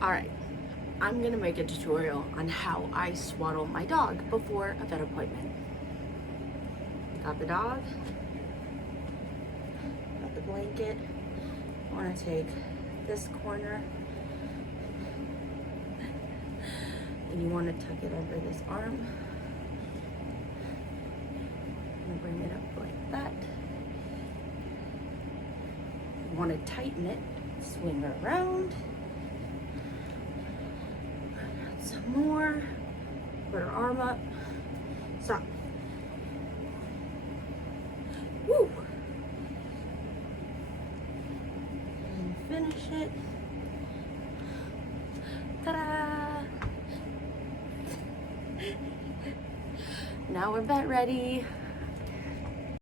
All right, I'm gonna make a tutorial on how I swaddle my dog before a vet appointment. Got the dog, got the blanket. I wanna take this corner and you wanna tuck it under this arm. And bring it up like that. You wanna tighten it, swing her around. Some more, put her arm up, stop. Woo! And finish it. Ta-da! Now we're vet ready.